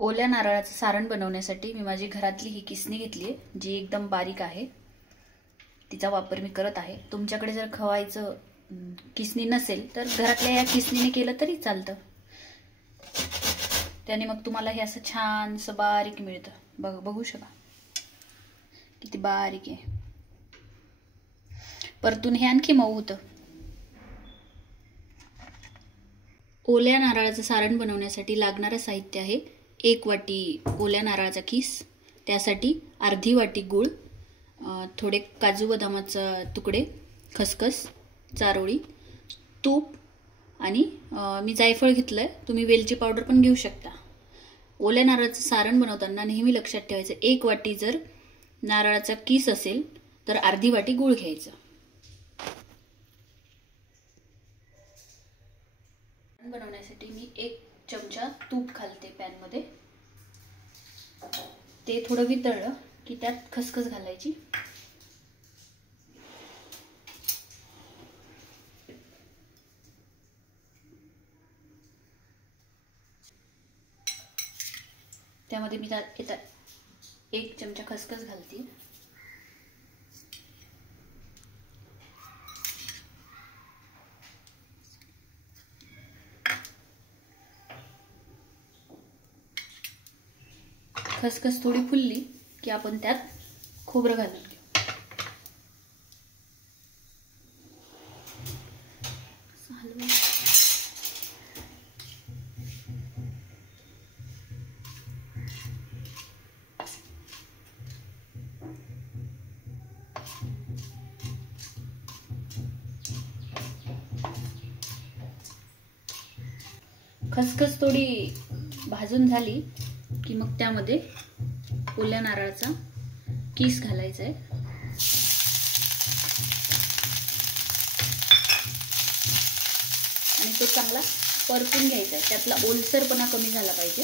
ओल्या नारळाचं सारण बनवण्यासाठी मी माझी घरातली ही किसणी घेतली आहे, जी एकदम बारीक आहे. तिचा वापर मी करत आहे. तुमच्याकडे जर खवायचं किसणी नसेल तर घरातल्या या किसणीने केलं तरी चालतं. त्याने मग तुम्हाला हे असं छानसं बारीक मिळतं. बघू शका किती बारीक आहे. परतून हे आणखी मऊ होतं. ओल्या नारळाचं सारण बनवण्यासाठी लागणारं साहित्य आहे 1 वाटी ओल्या नारळाचा किस, त्यासाठी अर्धी वाटी गूळ, थोडे काजू बदामाचे तुकडे, खसखस, चारोळी, तूप आणि मी जायफळ घेतलंय. तुम्ही वेलची पावडर पण घेऊ शकता. ओल्या नारळाचं सारण बनवताना नेहमी लक्षात ठेवायचं 1 वाटी जर नारळाचा किस असेल तर अर्धी वाटी गूळ घ्यायचं. बनवण्यासाठी मी 1 चमचा तूप घालते पॅन मध्ये. ते थोडं वितळलं की त्यात खसखस घालायची. त्यामध्ये मी 1 चमचा खसखस घालते. खसखस थोडी फुलली की आपण त्यात खोबरं घालून घेऊ. खसखस थोडी भाजून झाली की मग त्यामध्ये ओल्या नारळाचा किस घालायचा आहे. आणि तो चांगला परतून घ्यायचा आहे. त्यातला ओलसरपणा कमी झाला पाहिजे.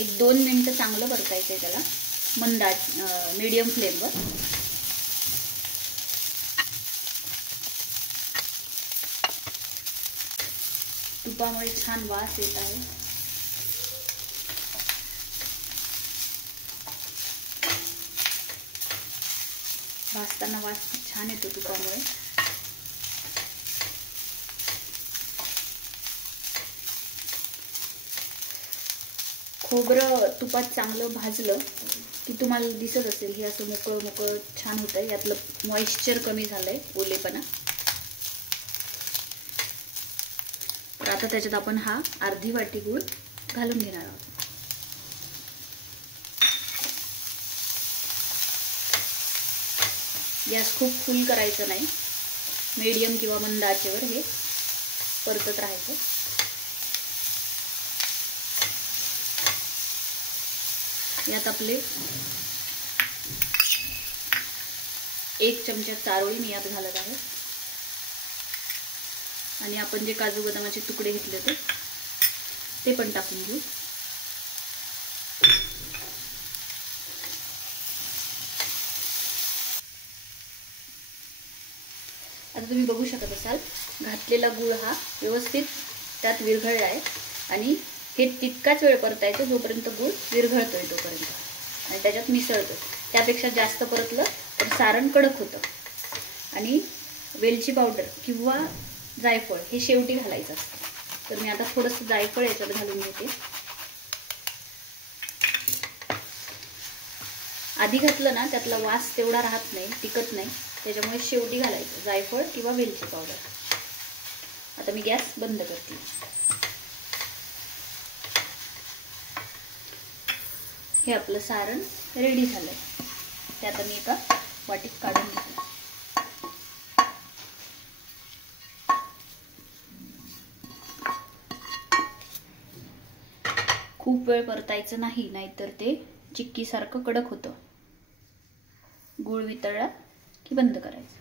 एक 2 मिनिटं चांगलं परतायचंय त्याला मंद मीडियम फ्लेमवर. तुपामुळे छान वास येत आहे. भाजताना वास खूप छान येतो तुपामुळे. खोबरं तुपात चांगलं भाजलं की तुम्हाला दिसत असेल हे असं मोकळं मोकळं छान होतंय. यातलं मॉइश्चर कमी झालंय, ओलेपणा. तर आता त्याच्यात आपण हा अर्धी वाटी गूळ घालून घेणार आहोत. गॅस खूप फुल करायचं नाही, मीडियम किंवा मंद आचेवर हे परतत राहायचं. यात आपले 1 चमचा चारोळी मी यात घालत आहे. आणि आपण जे काजू बदामाचे तुकडे घेतले होते ते पण टाकून घेऊ. आता तुम्ही बघू शकत असाल घातलेला गूळ हा व्यवस्थित त्यात विरघळला आहे. आणि हे तितकाच वेळ परतायचं जोपर्यंत गूळ विरघळतोय तोपर्यंत आणि त्याच्यात मिसळतो. त्यापेक्षा जास्त परतलं तर सारण कडक होतं. आणि वेलची पावडर किंवा जायफळ हे शेवटी घालायचं असतं. तर मी आता थोडंसं जायफळ याच्यात घालून घेते. आधी घातलं ना त्यातला वास तेवढा राहत नाही, टिकत नाही. त्याच्यामुळे शेवटी घालायचं जायफळ किंवा वेलची पावडर. आता मी गॅस बंद करते. हे आपलं सारण रेडी झालंय. ते आता मी एका वाटीत काढून घेते. खूप वेळ परतायचं नाही, नाहीतर ते चिक्की सारखं कडक होतं. गूळ वितळला की बंद करायचं.